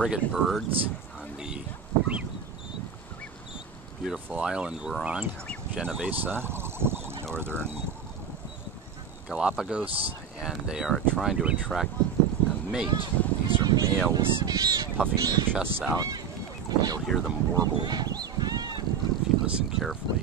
frigate birds on the beautiful island we're on, Genovesa, in northern Galapagos, and they are trying to attract a mate. These are males puffing their chests out, and you'll hear them warble if you listen carefully.